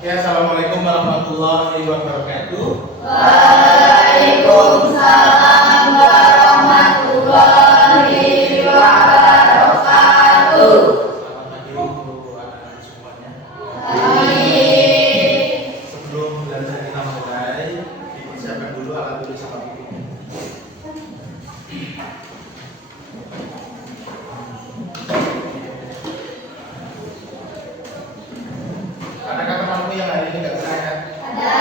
Ya, assalamualaikum warahmatullahi wabarakatuh. Waalaikumsalam warahmatullahi wabarakatuh. Selamat pagi untuk anak-anak semuanya. Amin. Sebelum belajar kita mulai, dipersiapkan dulu alat tulis sama buku. Adakah temanmu yang hari ini nggak berangkat? Ada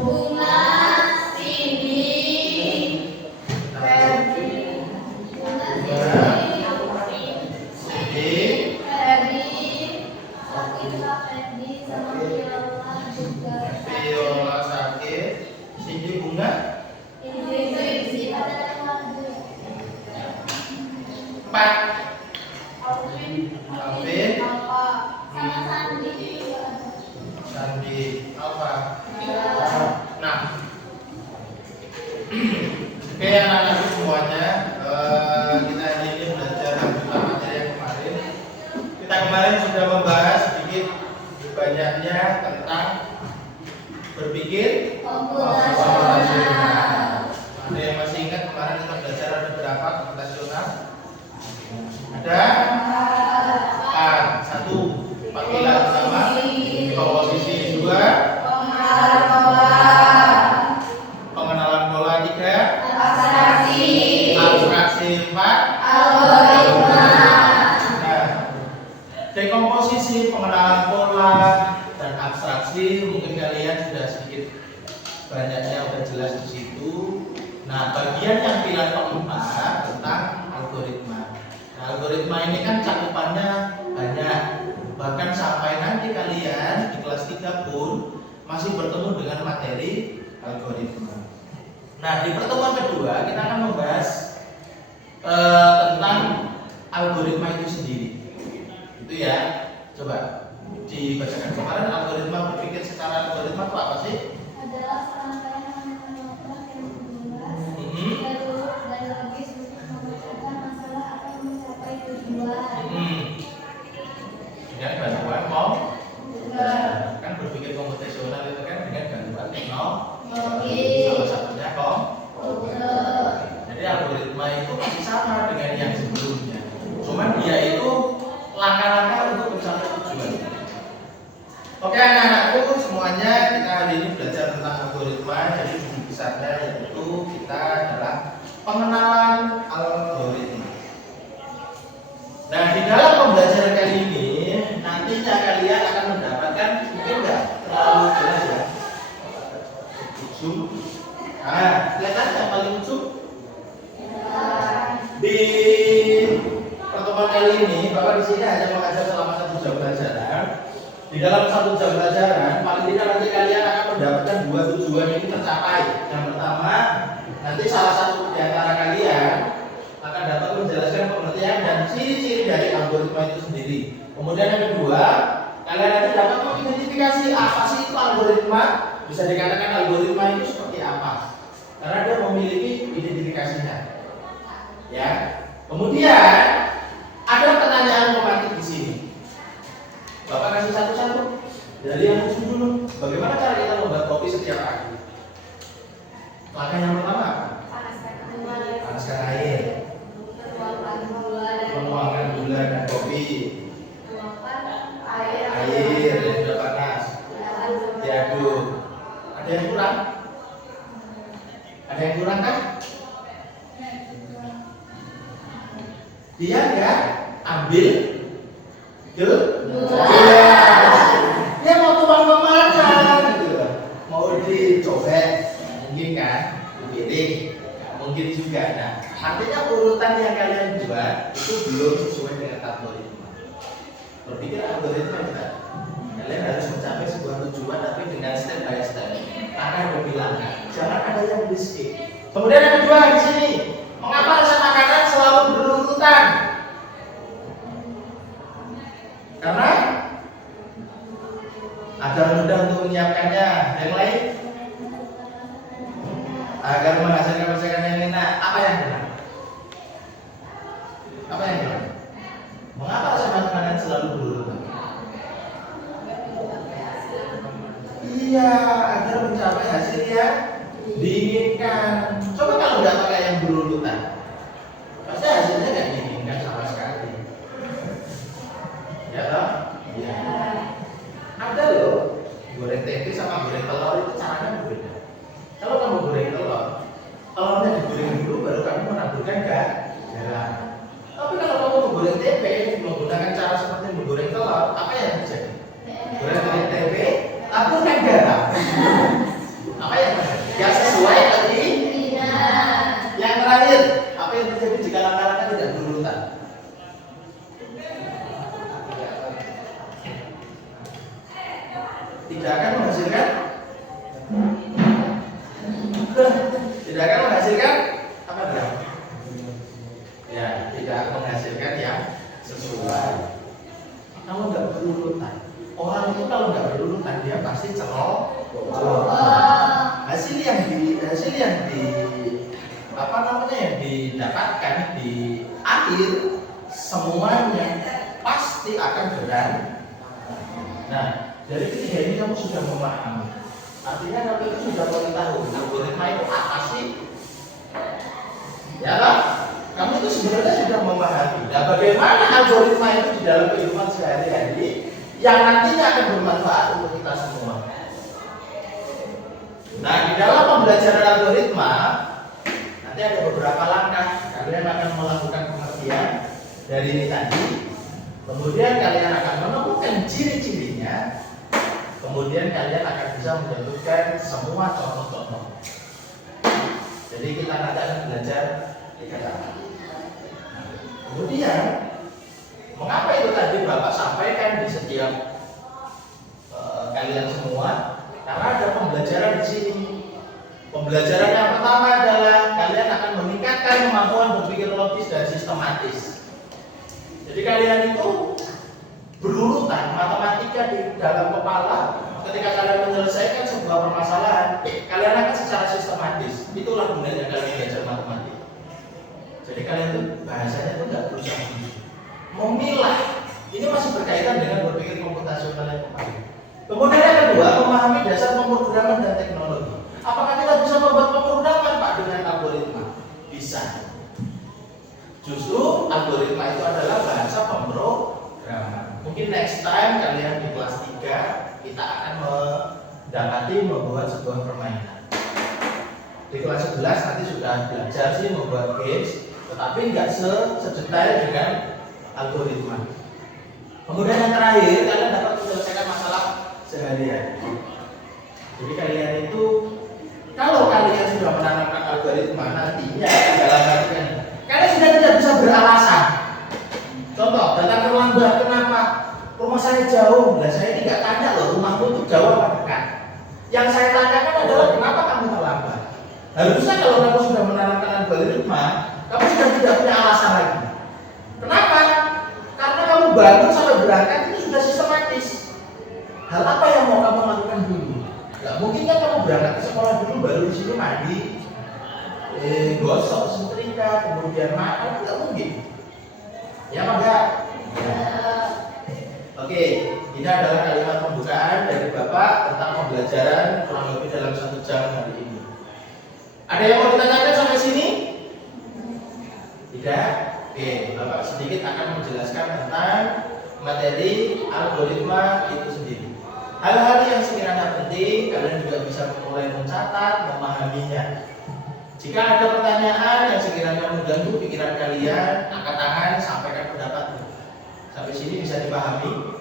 bunga, Cindy, Ferdi, sama Viola juga. Viola sakit, Cindy bunga. Empat. Alvin, sama Sandi. Sandi, Alfa. Nah, oke anak-anak semuanya, kita hari ini belajar tentang materi yang kemarin. Kita kemarin sudah membahas sedikit banyaknya tentang berpikir komputasional. Ada yang masih ingat kemarin kita belajar ada berapa komputasional? Ada empat. Satu, panggilan pertama, komposisi. Dua, pengenalan pola. Tiga, abstraksi. Empat, Algoritma. nah, dekomposisi, pengenalan pola, dan abstraksi mungkin kalian sudah sedikit banyaknya udah jelas di situ. Nah, bagian yang pilihan keempat tentang algoritma. Nah, algoritma ini kan cakupannya banyak. Bahkan sampai nanti kalian di kelas 3 pun masih bertemu dengan materi algoritma. Nah, di pertemuan kedua kita akan membahas tentang algoritma itu sendiri. Itu ya. Coba dibacakan. Kemarin algoritma berpikir secara algoritma itu apa sih? Adalah serangkaian manfaat yang jelas, terurut dan logis untuk memecahkan masalah atau mencapai tujuan. Dengan bantuan kan berpikir komputasional itu kan dengan bantuan teknologi. Salah satunya komputer. Jadi algoritma itu masih sama dengan yang sebelumnya. Cuman dia itu langkah-langkah untuk mencapai tujuan. Oke anak-anakku semuanya, kita hari ini belajar tentang algoritma. Jadi judul besarnya yaitu kita adalah pengenalan algoritma. Nah, di dalam pembelajaran kali ini nantinya kalian akan mendapatkan, mungkin enggak terlalu jelas ya, zoom. Nah, kelihatan yang paling ujung di pertemuan kali ini, Bapak di sini hanya mengajar selama 1 jam pelajaran. Di dalam 1 jam pelajaran, paling tidak nanti kalian akan mendapatkan 2 tujuan ini tercapai. Yang pertama, nanti salah satu di antara kalian akan dapat menjelaskan pengertian dan ciri-ciri dari algoritma itu sendiri. Kemudian yang kedua, kalian nanti dapat mengidentifikasi apa sih itu algoritma. Bisa dikatakan algoritma itu seperti apa, karena dia memiliki identifikasinya. Ya. Kemudian ada pertanyaan pematik di sini. Bapak kasih satu-satu. Dari yang ujung dulu. Bagaimana cara kita membuat kopi setiap pagi? Langkah yang pertama, panaskan air. Menuangkan gula dan kopi. Air yang sudah panas diaduk. Ada yang kurang? Ada yang kurang kan? Dia enggak ambil dia mau tuang kemana gitu, mau dicobek mungkin kan, dipiring nggak mungkin juga. Nah, artinya urutan yang kalian buat itu belum sesuai dengan algoritma. Berpikir algoritma kita, kalian harus mencapai sebuah tujuan tapi dengan step by step, langkah demi langkah, jangan ada yang di skip. Kemudian yang kedua di sini, mengapa resep makanan selalu berurutan? Karena agar mudah untuk menyiapkannya. Yang lain, agar menghasilkan masakan yang enak. Apa yang benar? Apa yang benar? Mengapa resep makanan selalu berurutan? yang diinginkan. Coba kalau nggak pakai yang berurutan, pasti hasilnya nggak diinginkan sama sekali. Ya toh? Ya. Ada loh, goreng tempe sama goreng telur itu caranya berbeda. Kalau kamu goreng telur, telurnya digoreng dulu baru kamu menaburkan garam. Tapi kalau kamu menggoreng tempe menggunakan cara seperti menggoreng telur, apa yang terjadi? Goreng tempe, taburkan garam. Apa yang terjadi? Yang sesuai tadi. Yang terakhir, apa yang terjadi jika langkah-langkah tidak berurutan? Tidak akan menghasilkan apa dia? Ya, tidak menghasilkan yang sesuai. Kalau nggak berurutan, orang itu kalau nggak berurutan dia pasti celok. Hasil yang didapatkan di akhir semuanya pasti akan benar. Nah, dari ketiga ini kamu sudah memahami. Artinya kamu itu sudah mengetahui algoritma itu apa sih? Ya kan? Kamu itu sebenarnya sudah memahami. Nah, bagaimana algoritma itu di dalam kehidupan sehari-hari yang nantinya akan bermanfaat untuk kita semua. Nah, di dalam pembelajaran algoritma nanti ada beberapa langkah. Kalian akan melakukan pengertian dari ini tadi. Kemudian kalian akan menemukan ciri-cirinya. Kemudian kalian akan bisa menjatuhkan semua contoh-contoh. Jadi kita nanti akan belajar 3 tahap. Kemudian, mengapa itu tadi Bapak sampaikan di setiap kalian semua? Karena ada pembelajaran di sini. Pembelajaran yang pertama adalah kalian akan meningkatkan kemampuan berpikir logis dan sistematis. Jadi kalian itu berurutan matematika di dalam kepala. Ketika kalian menyelesaikan sebuah permasalahan, kalian akan secara sistematis. Itulah gunanya kalian belajar matematika. Jadi kalian itu bahasanya itu nggak berusaha memilah. Ini masih berkaitan dengan berpikir komputasional yang kemarin. Kemudian yang kedua, memahami dasar pemrograman dan teknologi. Apakah kita bisa membuat pemrograman Pak dengan algoritma? Bisa. Justru algoritma itu adalah bahasa pemrograman. Mungkin next time kalian di kelas 3 kita akan mendapati membuat sebuah permainan. Di kelas 11 nanti sudah belajar sih membuat games, tetapi nggak sedetail dengan algoritma. Kemudian yang terakhir, kalian dapat menyelesaikan masalah sehari-hari. Jadi kalian itu, kalau kalian sudah menanamkan algoritma nantinya dalam artian kalian sudah tidak bisa beralasan. Contoh, datang terlambat, kenapa? Rumah saya jauh. Nah, saya tidak tanya loh, rumahmu itu jauh apa dekat. Yang saya tanyakan adalah kenapa kamu terlambat. Harusnya kalau kamu sudah menanamkan algoritma, kamu sudah tidak punya alasan lagi. Kenapa? Karena kamu bangun sampai berangkat itu sudah sistematis. Hal apa yang mau kamu lakukan dulu? Gak mungkin kan kamu berangkat ke sekolah dulu baru di sini mandi, gosok, setrika, kemudian makan, tidak mungkin. Ya enggak? Ya. Oke, ini adalah kalimat pembukaan dari Bapak tentang pembelajaran kurang lebih dalam 1 jam hari ini. Ada yang mau ditanyakan sampai sini? Tidak? Oke, Bapak sedikit akan menjelaskan tentang materi algoritma itu sendiri. Hal-hal yang sekiranya penting, kalian juga bisa mulai mencatat, memahaminya. Jika ada pertanyaan yang sekiranya mengganggu pikiran kalian, angkat tangan, sampaikan pendapatmu. Sampai sini bisa dipahami?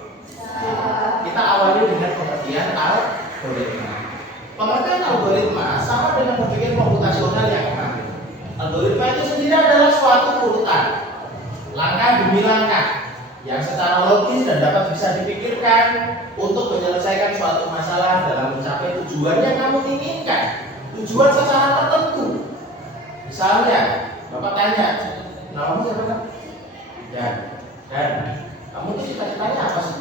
Kita awali dengan pengertian algoritma. Pengertian algoritma sama dengan berpikir komputasional yang kemarin. Algoritma itu sendiri adalah suatu urutan, langkah demi langkah, yang secara logis dan dapat bisa dipikirkan untuk menyelesaikan suatu masalah dalam mencapai tujuan yang kamu inginkan. Tujuan secara tertentu. Misalnya, Bapak tanya, namamu siapa kan? Dan kamu itu cita-citanya apa sih?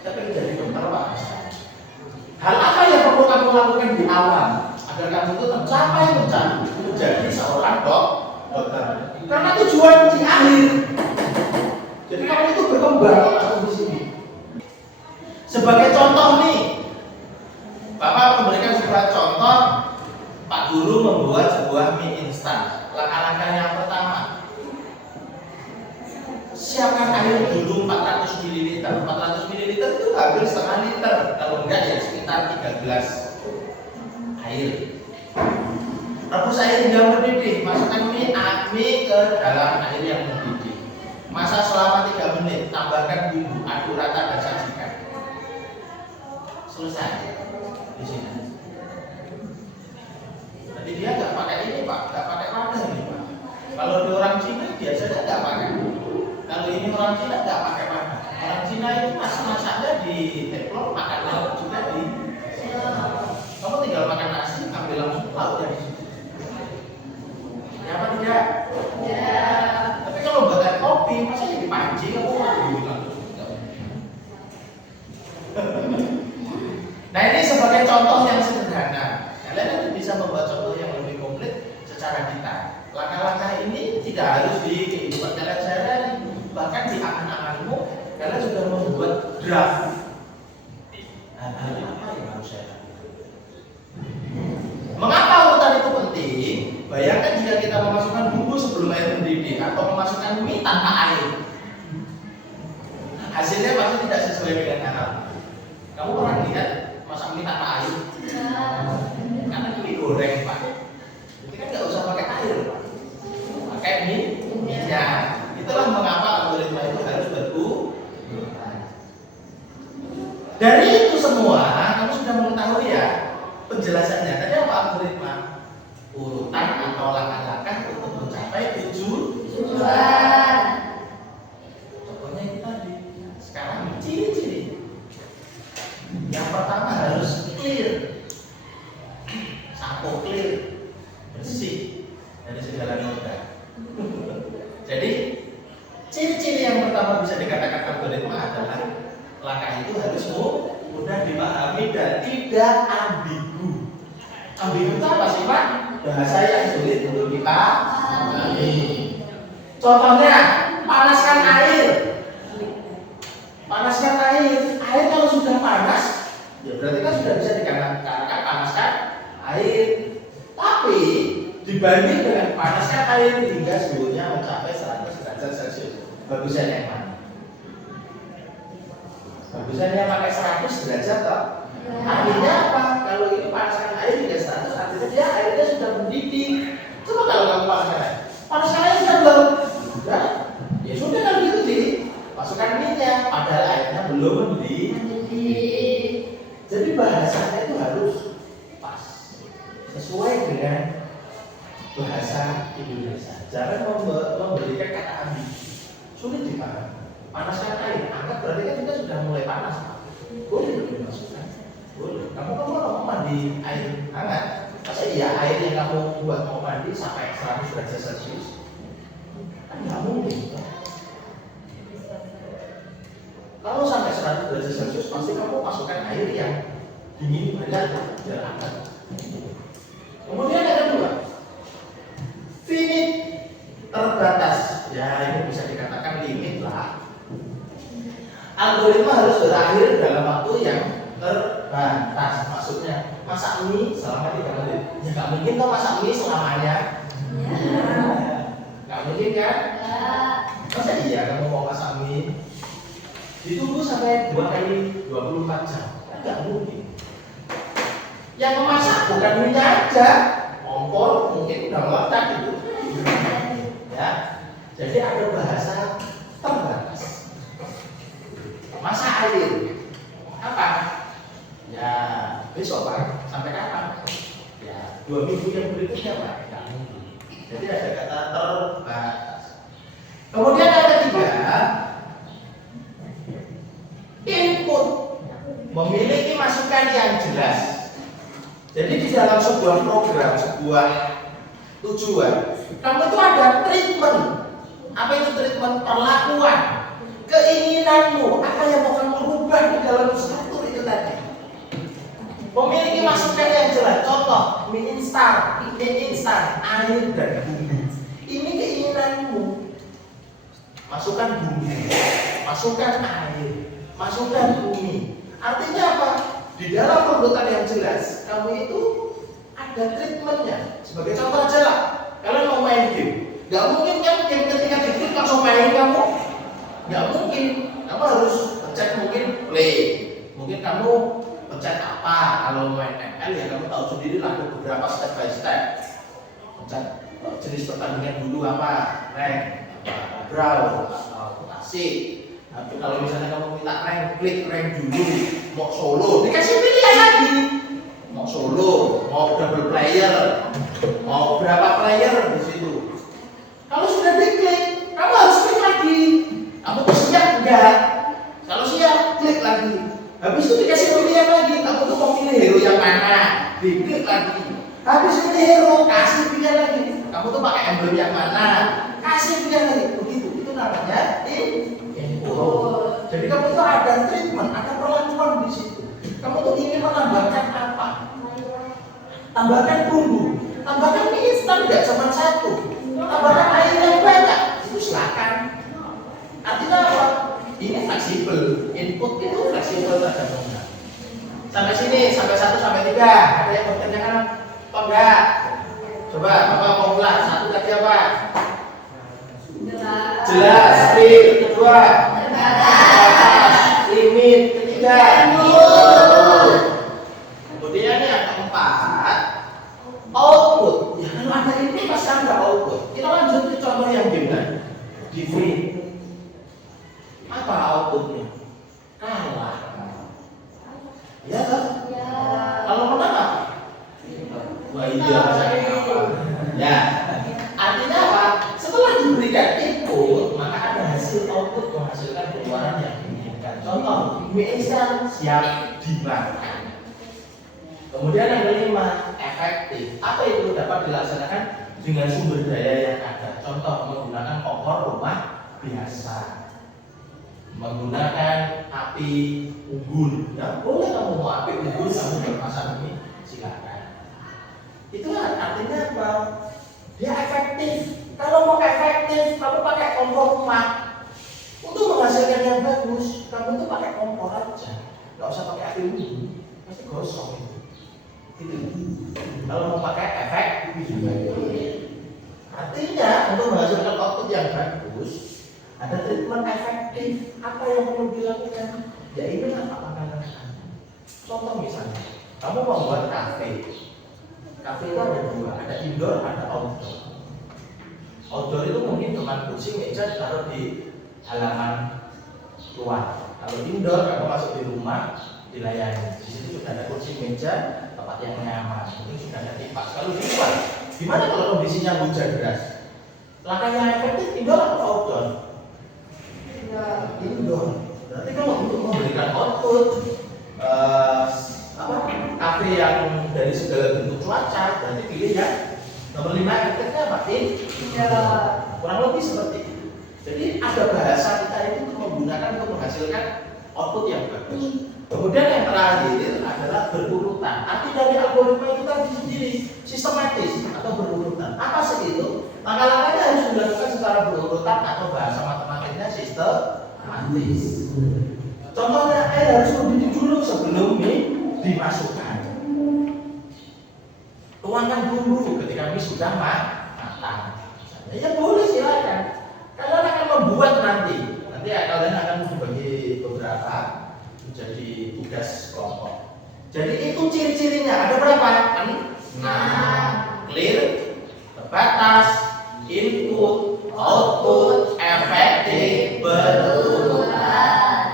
Saya pengen jadi dokter Pak. Hal apa yang perlu kamu lakukan di awal agar kamu itu mencapai menjadi seorang dokter? Karena tujuan di akhir. Jadi kamu itu berkembang di sini. Sebagai contoh nih, Bapak memberikan sebuah contoh. dulu 400 ml. 400 ml itu hampir setengah liter. Kalau enggak ya sekitar 3 gelas air. Rebus air hingga mendidih. Masukkan mie ke dalam air yang mendidih. Masak selama 3 menit. Tambahkan bumbu, aduk rata dan sajikan. Selesai. Di sini. Jadi dia nggak pakai ini Pak, nggak pakai wadah ini Pak. Kalau di orang Cina biasanya nggak pakai. Kalau ini orang Cina nggak pakai wadah. Orang Cina itu masaknya di teflon, makannya juga di. Kamu tinggal makan nasi, ambil langsung lauk dari situ. Ya apa tidak? Ya. Tapi kalau buatan kopi, masa jadi pancing kamu bilang. Nah ini sebagai contoh yang sederhana. Kalian nanti bisa membuat contoh yang lebih komplit secara detail. Langkah-langkah ini tidak harus di kehidupan kalian sehari-hari, bahkan di angan-anganmu kalian sudah membuat draft. Hal-hal apa yang harus saya lakukan? Mengapa urutan itu penting? Bayangkan jika kita memasukkan bumbu sebelum air mendidih atau memasukkan mie tanpa air, hasilnya pasti tidak sesuai dengan harapan. Kamu pernah lihat masak mie tanpa air? Karena mie goreng Pak, ini kan nggak usah pakai air Pak, pakai mie. Ya, itulah mengapa algoritma itu harus berurutan. Dari itu semua, kamu sudah mengetahui ya penjelasannya. Tadi apa algoritma? Urutan atau langkah-langkah untuk mencapai tujuan. Contohnya itu tadi. Sekarang ciri-ciri. Yang pertama harus clear. Sampo clear, bersih dari segala noda. Jadi ciri-ciri yang pertama bisa dikatakan algoritma adalah langkah itu harus mudah dipahami dan tidak ambigu. Ambigu itu apa sih Pak? Bahasa yang sulit untuk dipahami. Contohnya, panaskan air. Panaskan air. Air kalau sudah panas, ya berarti kan sudah bisa dikatakan panaskan air. Tapi dibanding dengan panaskan air hingga suhunya mencapai 100 derajat Celcius, bagusan yang mana? Bagusannya pakai 100 derajat toh? Artinya apa? Kalau ini panaskan air hingga 100, artinya dia airnya sudah mendidih. Coba kalau kamu panaskan air sudah belum? Sudah. Ya sudah kalau gitu sih. Masukkan minyak, padahal airnya belum mendidih. Jadi bahasanya itu harus pas, sesuai dengan bahasa Indonesia. Jangan memberikan kata ambigu, sulit dipahami. Panaskan air, anggap berarti kan kita sudah mulai panas. Boleh dimasukkan, boleh. Kamu kalau mandi air hangat, masa iya air yang kamu buat mau mandi sampai 100 derajat Celcius? Kan nggak mungkin. Kalau sampai 100 derajat Celcius, pasti kamu masukkan air yang dingin banyak biar hangat. Kemudian yang kedua, finite terbatas. Ya ini bisa dikatakan limit lah. Algoritma harus berakhir dalam waktu yang terbatas. Maksudnya masak mie selama 3 menit. Ya nggak mungkin kok masak mie selamanya. Nggak mungkin kan? Masa iya kamu mau masak mie ditunggu sampai 2 kali 24 jam? Nggak mungkin. Yang memasak bukan minyak aja, kompor mungkin udah meledak gitu. Ya, jadi ada bahasa terbatas. Masak air apa? Ya besok Pak, sampai kapan? Ya 2 minggu yang berikutnya Pak. Nggak mungkin. Jadi ada kata terbatas. Kemudian ada ketiga, input, memiliki masukan yang jelas. Jadi di dalam sebuah program, sebuah tujuan, kamu itu ada treatment. Apa itu treatment? Perlakuan, keinginanmu, apa yang mau kamu rubah di dalam struktur itu tadi. Memiliki masukan yang jelas. Contoh, mie instan, air dan bumbu. Ini keinginanmu. Masukkan bumbu, masukkan air, masukkan bumi. Artinya apa? Di dalam urutan yang jelas, kamu itu ada treatmentnya. Sebagai contoh aja lah, kalian mau main game, nggak mungkin kan game ketika di game langsung main kamu. Nggak mungkin. Kamu harus pencet mungkin play. Mungkin kamu pencet apa? Kalau main ML ya kamu tahu sendiri lah ada beberapa step by step. Pencet jenis pertandingan dulu apa? Rank, brawl, klasik. Tapi kalau misalnya kamu minta rank, klik rank dulu. Mau solo, dikasih pilihan lagi. Mau solo, mau double player, mau berapa player di situ. Kalau sudah diklik, kamu harus klik lagi. Kamu tuh siap enggak? Kalau siap, klik lagi. Habis itu dikasih pilihan lagi. Kamu tuh mau pilih hero yang mana? Diklik lagi. Habis pilih hero, kasih pilihan lagi. Kamu tuh pakai emblem yang mana? Kasih pilihan lagi. Begitu. Itu namanya input. Jadi kamu tuh ada treatment, ada perlakuan di situ. Kamu tuh ingin menambahkan apa? Tambahkan bumbu, tambahkan mie instan, tidak cuma satu. Tambahkan air yang banyak, itu silakan. Artinya apa? Ini fleksibel, input itu fleksibel tergantung. Sampai sini, sampai 1 sampai 3. Ada yang bertanyakan apa enggak? Coba, Bapak mau ulang. 1 tadi apa? Jelas, speed. 2, limit. 3, kemudian yang keempat, output. Ya kalau ada ini pasti ada output. Kita lanjut ke contoh yang gimana? Define. Apa outputnya? Kalah. Ya kan? Kalau menang apa? Wah iya misalnya apa? Ya. Artinya apa? Setelah diberikan input, maka ada hasil output menghasilkan keluaran yang diinginkan. Contoh, mie instan siap dimakan. Kemudian yang kelima, efektif. Apa itu dapat dilaksanakan dengan sumber daya yang ada? Contoh, menggunakan kompor rumah biasa, menggunakan api unggun. Ya boleh kamu mau api unggun, kamu berpasang ini silakan. Itulah artinya apa? Dia efektif. Kalau mau efektif, kamu pakai kompor rumah. Untuk menghasilkan yang bagus, kamu tuh pakai kompor aja. Nggak usah pakai api unggun, pasti gosong itu. Gitu. Kalau mau pakai efek, artinya untuk menghasilkan output yang bagus, ada treatment efektif. Apa yang perlu dilakukan? Ya inilah makanan. Contoh misalnya, kamu mau buat kafe. Kafe itu ada 2, ada indoor, ada outdoor. Outdoor itu mungkin cuma kursi meja ditaruh di halaman luar. Kalau indoor, kamu masuk di rumah, dilayani. Di situ sudah ada kursi meja, tempat yang nyaman, mungkin sudah ada kipas. Kalau di luar, gimana kalau kondisinya hujan deras? Langkah yang efektif indoor atau outdoor? Indoor. Berarti kalau untuk memberikan output kafe yang dari segala bentuk cuaca, berarti pilih ya nomor 5 efektifnya apa? Kurang lebih seperti itu. Jadi ada bahasa kita ini untuk menggunakan untuk menghasilkan output yang bagus. Kemudian yang terakhir adalah berurutan. Arti dari algoritma itu tadi sendiri sistematis atau berurutan. Apa sih itu? Langkah-langkahnya harus dilakukan secara berurutan atau bahasa matematiknya sistematis. Contohnya air harus mendidih dulu sebelum mie dimasukkan. Tuangkan bumbu ketika mie sudah matang. Ya boleh silakan. Kalian akan membuat nanti kalian akan membagi beberapa menjadi tugas kelompok. Jadi itu ciri-cirinya ada berapa? 6. Clear, terbatas, input, output, efektif, berurutan.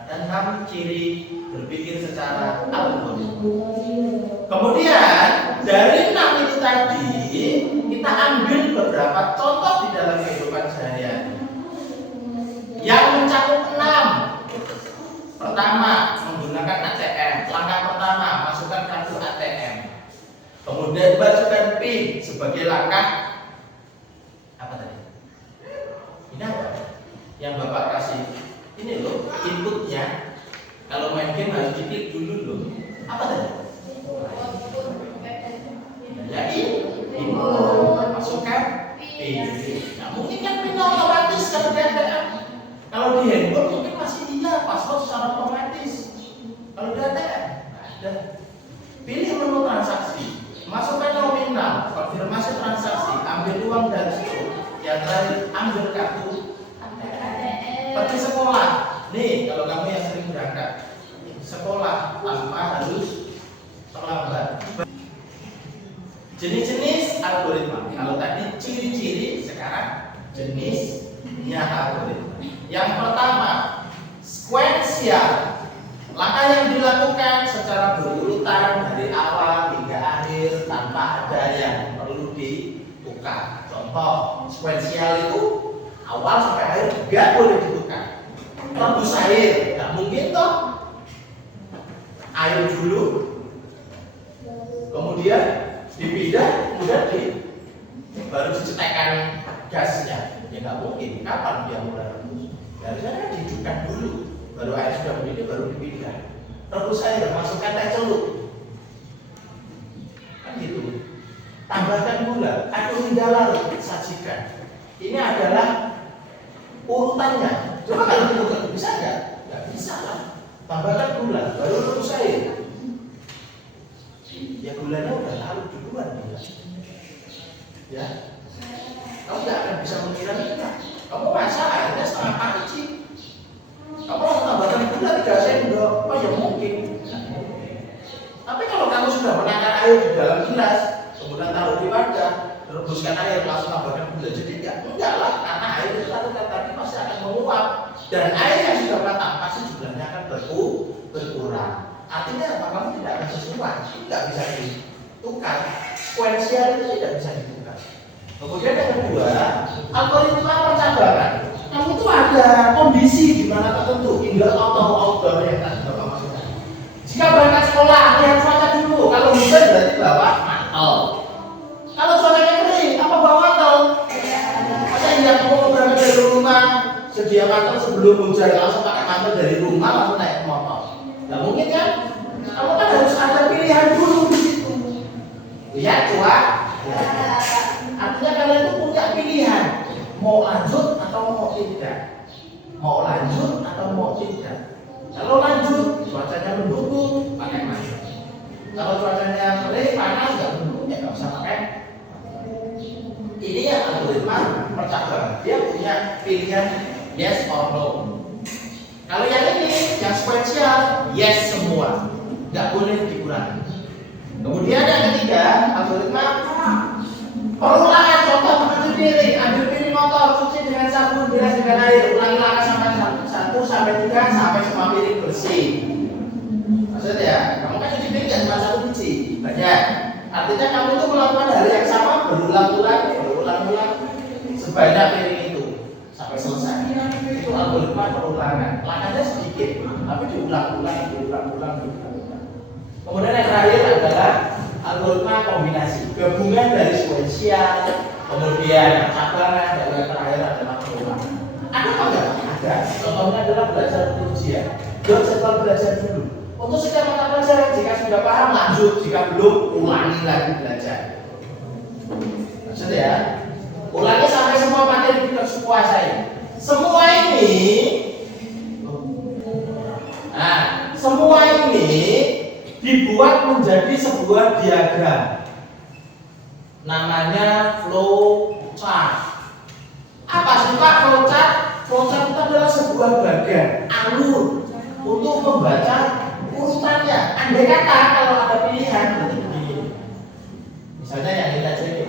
Ada 6 ciri berpikir secara algoritma. Kemudian dari 6 itu tadi kita ambil beberapa contoh di dalam kehidupan sehari-hari yang mencakup 6. Pertama, menggunakan ATM. Langkah pertama, masukkan kartu ATM. Kemudian masukkan PIN sebagai langkah apa tadi? Ini apa? Yang Bapak kasih ini loh, inputnya. Kalau main game harus diklik dulu loh. Apa tadi? Ya input, masukkan PIN. Nah, mungkin kan PIN otomatis kalau di ATM. Kalau di handphone mungkin masih iya password secara otomatis. Kalau di ATM ada. Pilih menu transaksi, masukkan nominal, konfirmasi transaksi, ambil uang dari situ. Yang terakhir ambil kartu ATM. seperti sekolah. Nih, kalau kamu yang sering berangkat sekolah tanpa harus terlambat. Jenis-jenis algoritma. Kalau tadi ciri-ciri, sekarang jenisnya algoritma. Yang pertama, sekuensial. Langkah yang dilakukan secara berurutan dari awal hingga akhir tanpa ada yang perlu ditukar. Contoh, sekuensial itu awal sampai akhir nggak boleh ditukar. Rebus air, nggak mungkin toh. Air dulu, kemudian dipindah, kemudian baru dicetekkan gasnya. Ya nggak mungkin. Kapan dia mulai rebus? Harusnya kan dihidupkan dulu, baru air sudah mendidih, baru dipindah. Rebus air, masukkan teh celup, kan gitu. Tambahkan gula, aduk hingga larut, sajikan. Ini adalah urutannya. Coba kalau ditukar bisa nggak? Nggak bisa lah. Tambahkan gula, baru rebus air. Ya gulanya udah larut duluan, ya. Kamu nggak akan bisa mengira-ngira. Kamu masak airnya setengah panci. Kamu harus tambahkan gula 3 sendok. Oh ya mungkin. Tapi kalau kamu sudah menangkan air di dalam gelas, kemudian taruh di wadah, rebuskan air, langsung tambahkan gula. Jadi enggak lah, karena air itu tadi pasti akan menguap. Dan air yang sudah matang pasti jumlahnya akan berkurang. Artinya apa? Kamu tidak akan sesuai, tidak bisa ditukar. Sekuensial itu tidak bisa ditukar. Kemudian yang kedua, algoritma pencabaran. Kamu itu ada kondisi di mana tertentu, indoor atau outdoor yang tadi Bapak maksudkan. Jika berangkat sekolah, lihat cuaca dulu. Kalau hujan berarti bawa mantel. Kalau cuacanya kering, apa bawa mantel? Masa iya kamu mau berangkat dari rumah, sedia mantel sebelum hujan, langsung pakai mantel dari rumah langsung naik motor. Nggak mungkin kan? Kamu kan harus ada pilihan dulu di situ. Lihat cuaca. Ya. Artinya kalian itu punya pilihan, mau lanjut atau mau tidak, mau lanjut atau mau tidak. Kalau lanjut, cuacanya mendukung, pakai mantel. Kalau cuacanya kering, panas, nggak mendukung, ya nggak usah pakai. Ini yang algoritma percabaran. Dia punya pilihan yes or no. Kalau yang ini, yang sekuensial, yes semua, nggak boleh dikurangi. Kemudian yang ketiga, algoritma perulangan. Contoh mencuci piring, ambil piring kotor, cuci dengan sabun, bilas dengan air, ulangi langkah sampai 1 sampai 3 sampai semua piring bersih. Maksudnya ya, kamu kan cuci piring nggak cuma 1 biji, banyak. Artinya kamu itu melakukan hal yang sama berulang-ulang sebanyak piring itu sampai selesai. Itu algoritma perulangan. Langkahnya sedikit, tapi diulang-ulang. Kemudian yang terakhir adalah algoritma kombinasi, gabungan dari sekuensial, kemudian cabaran, dan yang terakhir adalah perulangan. Ada apa enggak? Ada. Contohnya adalah belajar ujian. Belum setelah belajar dulu. Untuk setiap mata pelajaran, jika sudah paham lanjut, jika belum ulangi lagi belajar. Maksudnya ya, ulangi sampai semua materi kita kuasai. Semua ini, semua ini dibuat menjadi sebuah diagram, namanya flow chart. Apa sih Pak flow chart? Flow chart itu adalah sebuah bagan alur untuk membaca urutannya. Andai kata kalau ada pilihan berarti begini. Misalnya yang kita jadi,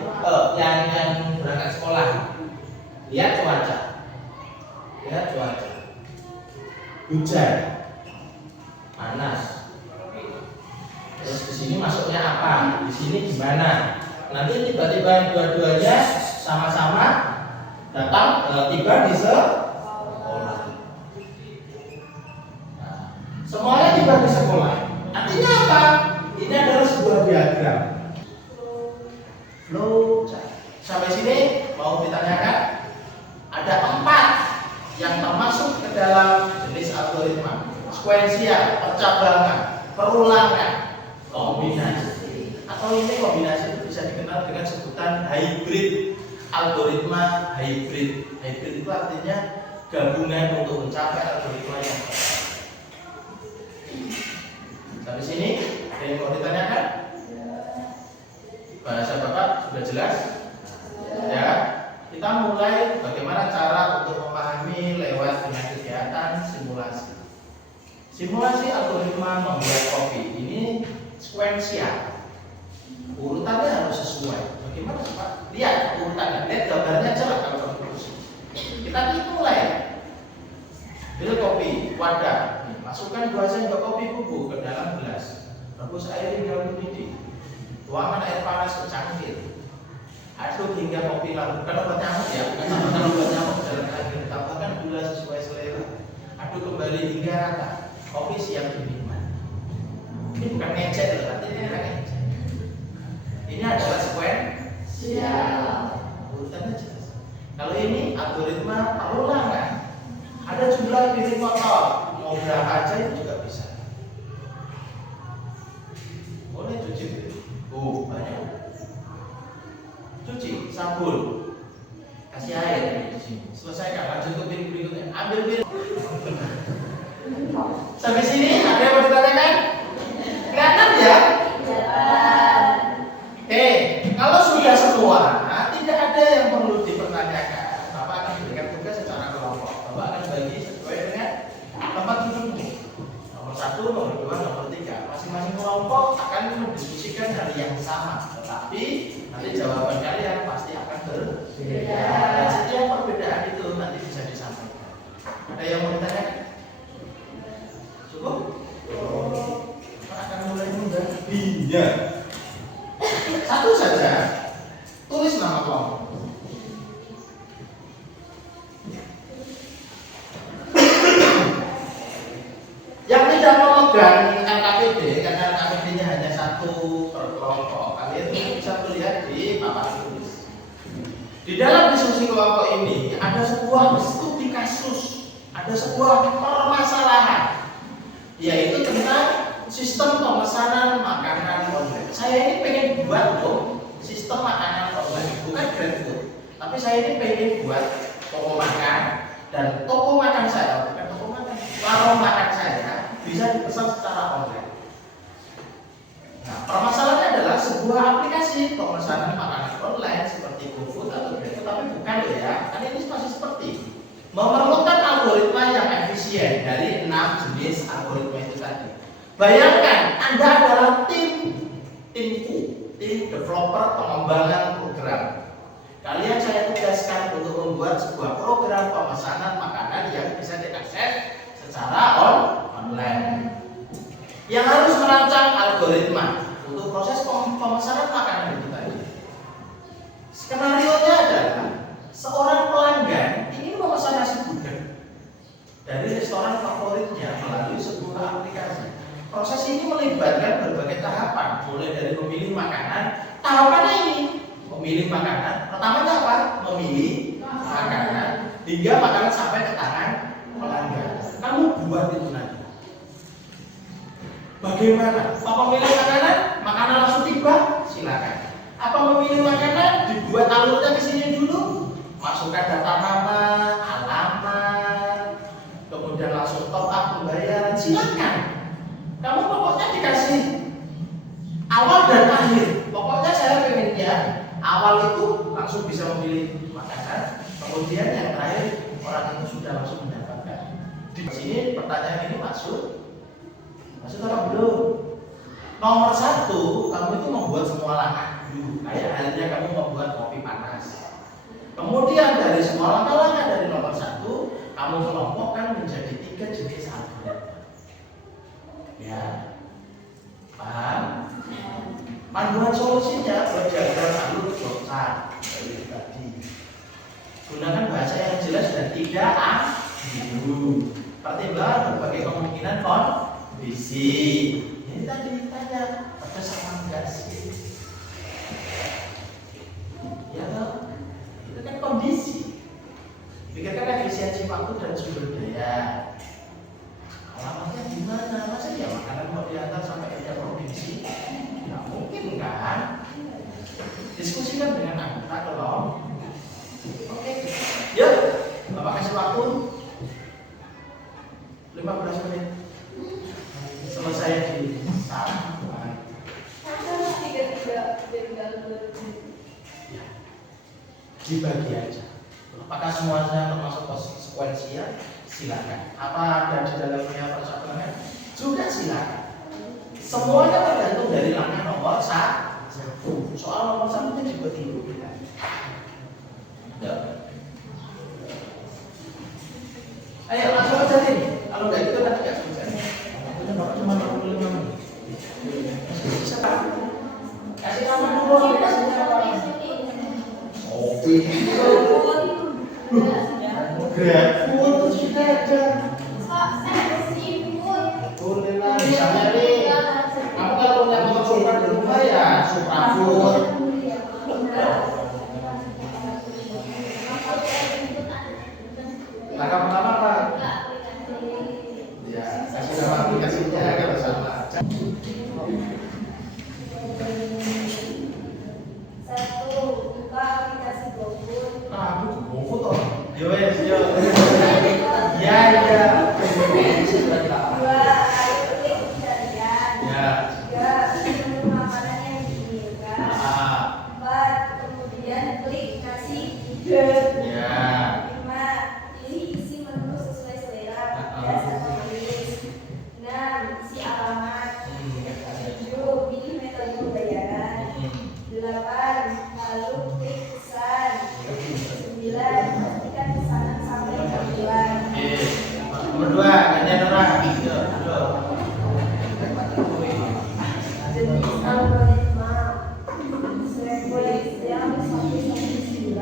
yang berangkat sekolah, lihat cuaca, hujan, panas. Terus di sini masuknya apa? Di sini gimana? Nanti tiba-tiba dua-duanya sama-sama datang tiba di sekolah. Nah, semuanya tiba di sekolah. Artinya apa? Ini adalah sebuah diagram. Flow chart. Sampai sini mau ditanyakan? Ada 4 yang termasuk ke dalam jenis algoritma: sekuensial, percabangan, perulangan, kombinasi. Atau ini kombinasi itu bisa dikenal dengan sebutan hybrid. Algoritma hybrid. Hybrid itu artinya gabungan untuk mencapai algoritma yang sama. Sampai sini ada yang mau ditanyakan? Bahasa Bapak sudah jelas? Ya. Kita mulai bagaimana cara untuk memahami lewat penyakit ya. Simulasi algoritma membuat kopi ini sekuensial. Urutannya harus sesuai. Bagaimana Pak? Lihat urutannya, lihat gambarnya aja lah kalau kamu terus. Kita mulai. Ambil kopi, wadah. Masukkan 2 sendok kopi bubuk ke dalam gelas. Rebus air hingga mendidih. Tuangkan air panas ke cangkir. Aduk hingga kopi larut. Bukan obat nyamuk ya, bukan tambahkan obat nyamuk ke dalam cangkir. Tambahkan gula sesuai selera. Aduk kembali hingga rata. Kopi siap diminum. Ini bukan ngecek loh, nanti ini ngecek. Ini adalah sekuensial. Urutannya jelas. Kalau ini algoritma perulangan. Ada jumlah piring kotor, mau berapa aja itu juga bisa. Boleh cuci piring. Banyak. Cuci, sabun, kasih air di sini. Selesaikan, lanjut ke piring berikutnya. Ambil piring. Sampai sini ada yang mau ditanyakan? Kelihatan ya? Oke, kalau sudah semua, tidak ada yang perlu dipertanyakan. Bapak akan berikan tugas secara kelompok. Bapak akan bagi sesuai dengan tempat dudukmu. Nomor 1, nomor 2, nomor 3. Masing-masing kelompok akan mendiskusikan hal yang sama. Tetapi nanti jawaban kalian pasti akan berbeda. Dan setiap perbedaan itu nanti bisa disampaikan. Ada yang mau ditanyakan? Cukup? Akan mulai mudah. Iya. Satu saja. Tulis nama kelompok. Yang tidak memegang LKPD, karena LKPD-nya hanya 1 per kelompok, kalian bisa melihat di papan tulis. Di dalam diskusi kelompok ini ada sebuah studi kasus, ada sebuah permasalahan, yaitu tentang sistem pemesanan makanan online. Saya ini pengen buat sistem makanan online, bukan GrabFood, tapi saya ini pengen buat toko makan, dan toko makan saya, bukan toko makan, warung makan saya bisa dipesan secara online. Nah, permasalahannya adalah sebuah aplikasi pemesanan makanan online seperti GoFood atau GrabFood, tapi bukan ya, kan ini masih seperti memerlukan algoritma yang efisien dari 6 jenis algoritma itu tadi. Bayangkan Anda adalah tim developer pengembangan program. Kalian saya tugaskan untuk membuat sebuah program pemesanan makanan yang bisa diakses secara online. Yang harus merancang algoritma untuk proses pemesanan makanan itu tadi. Skenario-nya adalah seorang pelanggan ingin memesan nasi gudeg dari restoran favoritnya melalui sebuah aplikasi. Proses ini melibatkan berbagai tahapan, mulai dari memilih makanan. Tahapannya ini, memilih makanan. Pertamanya apa? Memilih makanan hingga makanan sampai ke tangan pelanggan. Kamu buat itu nanti. Bagaimana? Apa memilih makanan langsung tiba? Silakan. Apa memilih makanan dibuat alurnya ke sini dulu? Masukkan data nama, alamat, kemudian langsung top up pembayaran. Silakan. Kamu pokoknya dikasih awal dan akhir. Pokoknya saya pengennya awal itu langsung bisa memilih makanan, kemudian yang terakhir orang itu sudah langsung mendapatkan. Di sini pertanyaan ini masuk apa belum? Nomor 1, kamu itu membuat semua langkah dulu. Kayak halnya kamu membuat kopi panas. Kemudian dari semua langkah-langkah dari nomor 1, kamu kelompokkan menjadi 3 jenis algoritma. Ya, paham? Panduan solusinya berdiagram alur dosa tadi. Gunakan bahasa yang jelas dan tidak ambigu. Pertimbangan berbagai kemungkinan kondisi. Ini tadi ditanya, ada sama enggak sih? Ya toh? Itu kan kondisi. Pikirkan efisiensi waktu dan sumber daya. Alamatnya di mana? Masa ya makanan mau diantar sampai ke provinsi? Nggak mungkin kan? Diskusikan dengan anggota tolong. Oke, yuk, Bapak kasih waktu 15 menit. Selesai di sana. Ya, dibagi aja. Apakah semuanya termasuk sekuensial? silakan. Apa ada di dalamnya percakapan? Juga silakan. Semuanya tergantung dari langkah nomor 1. Soal nomor 1 itu juga dulu kita. Ya. Ayo langsung aja nih. Kalau nggak gitu nanti nggak selesai. Kita bapak cuma 45 menit. Bisa tak? Kasih nama dulu, kasih nama. Kopi. GrabFood sudah ada. Boleh lah, misalnya nih. Kamu kalau punya motor Supra di rumah ya SupraFood. Langkah pertama apa? Ya, kasih nama aplikasinya kalau sama. Buka aplikasi GoFood. Ah, GoFood toh. Yo wes yo. Ya ya. Dua, klik pencarian. Ya. Tiga, menu makanan yang diinginkan. Empat, kemudian klik kasih ide. Ya. 5. Pilih isi menu sesuai selera, pedas atau manis. 6. Isi alamat. 7. Pilih metode pembayaran. 8. Lalu klik pesan. 9. Pastikan pesanan sampai tujuan. Oke. Nomor 2, gantian orang. Jenis algoritma sekuensial yang 1-9.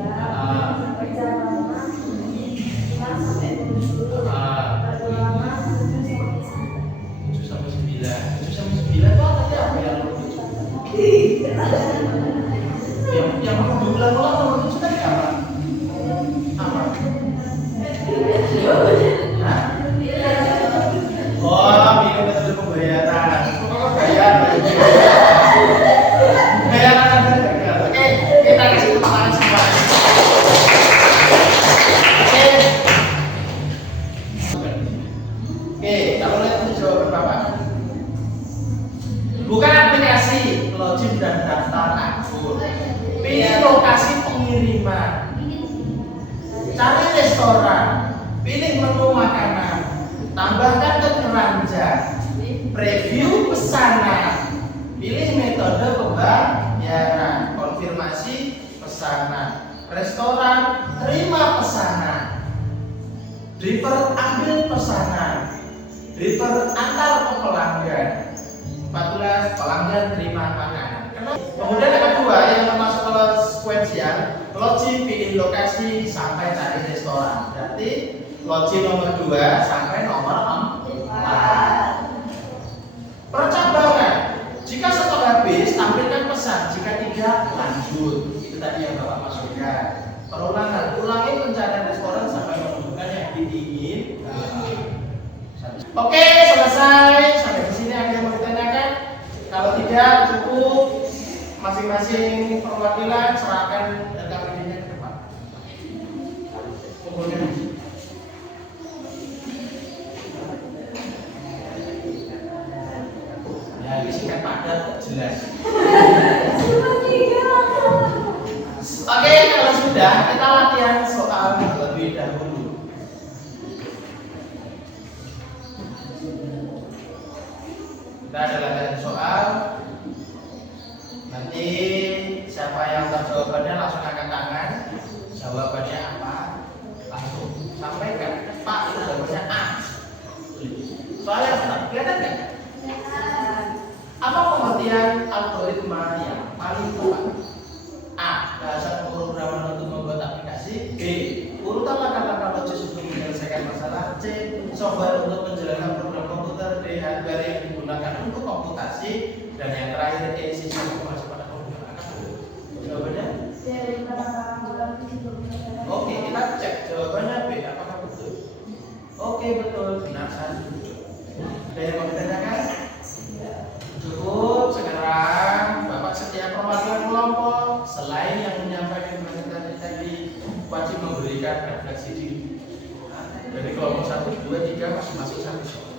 Perjalanan 5-10. Kado lama 7-9. 7 sampai 9. 7 sampai 9 itu artinya apa ya? Yang mau diulang-ulang nomor 7 tadi apa? Apa? Hah? Oh, milih metode pembayaran. Kok bayar? Bayaran ada gagal. Oke, kita kasih tepuk tangan semua. Oke, kalau lihat itu jawaban Bapak. Buka aplikasi, login dan daftar akun. Pilih lokasi pengiriman. Cari restoran. Pilih menu makanan. Tambahkan ke keranjang. Preview pesanan. Pilih metode pembayaran. Konfirmasi pesanan. Restoran, terima pesanan. Driver ambil pesanan. Driver antar ke pelanggan. 14. Pelanggan terima makanan. Kemudian yang kedua yang masuk ke sekuensial, login, pilih lokasi sampai cari restoran. Berarti login nomor 2 sampai nomor 4. Percabangan. Jika stok habis, tampilkan pesan. Jika tidak, lanjut. Itu tadi yang Bapak masukkan. Perulangan. Ulangi pencarian restoran sampai menemukan yang diinginkan. Oke, selesai. Sampai di sini ada yang mau ditanyakan? Kalau tidak, cukup. Masing-masing perwakilan serahkan rekamannya ke depan. Kumpulkan. Ya, ini singkat padat, jelas. Oke, kalau sudah, kita latihan soal terlebih dahulu. Kita ada latihan soal. Nanti siapa yang tahu jawabannya langsung angkat tangan. Jawabannya apa? Langsung sampaikan. Pak, itu jawabannya A. Soalnya apa? Kelihatan nggak? Apa pengertian algoritma yang paling tepat? A. Bahasa pemrograman untuk membuat aplikasi. B. Urutan langkah-langkah logis untuk menyelesaikan masalah. C. Software untuk menjalankan program komputer. D. Hardware yang digunakan untuk komputasi. Dan yang terakhir E. Sistem informasi pada komputer. Jawabannya? Oke, kita cek jawabannya B. Apakah betul? Oke, betul. Benar satu. Ada yang mau ditanyakan? Cukup. Sekarang Bapak setiap perwakilan kelompok selain yang menyampaikan presentasi tadi wajib memberikan refleksi diri. Dari kelompok 1, 2, 3 masing-masing satu soal.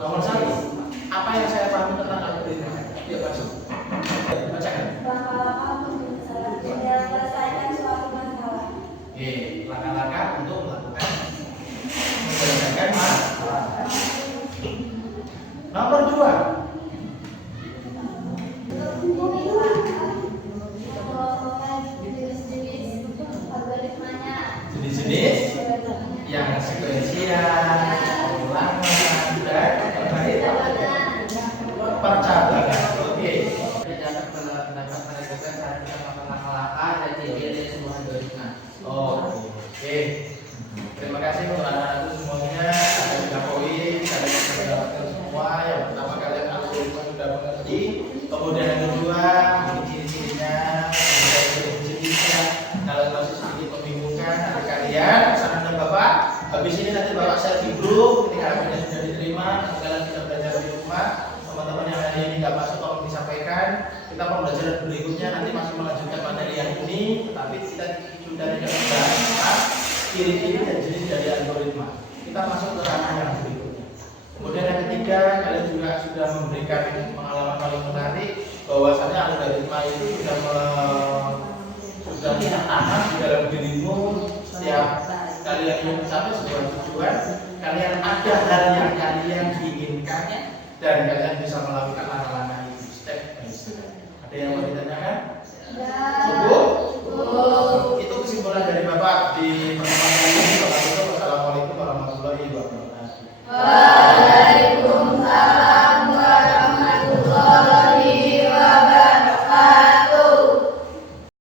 Nomor 1, apa yang saya pahami tentang algoritma? Ya, masuk. Bacakan. Langkah-langkah untuk menyelesaikan suatu masalah. Oke. Nomor 2. Jenis-jenis yang sekuensial, ulangan, dan percabangan. Oke. Dapat menentukan cara kita melakukan langkah-langkah dan ciri-ciri dari sebuah algoritma. Oke. Terima kasih untuk anak-anak semuanya. Ada 3 poin. Kalian sudah mendapatkan semua. Yang pertama kalian algoritma sudah mengerti. Kemudian yang kedua, ini ciri-cirinya. Kemudian ciri-cirinya. Kalau masih sedikit membingungkan, nanti kalian sarannya Bapak. Habis ini nanti Bapak share di grup. Ketika akhirnya sudah diterima, nanti kalian bisa belajar di rumah. Teman-teman yang hari ini nggak masuk tolong disampaikan. Kita pembelajaran berikutnya nanti masih melanjutkan materi yang ini, tetapi kita sudah tidak membahas ciri-ciri dan jenis dari algoritma. Kita masuk ke ranah yang berikutnya. Kemudian yang ketiga, kalian juga sudah memberikan pengalaman paling menarik bahwasanya algoritma itu sudah tertanam di dalam dirimu. Setiap kalian ingin mencapai sebuah tujuan, kalian ada hal yang kalian inginkan dan kalian bisa melakukan langkah-langkah itu step by step. Ada yang mau ditanyakan? Ya.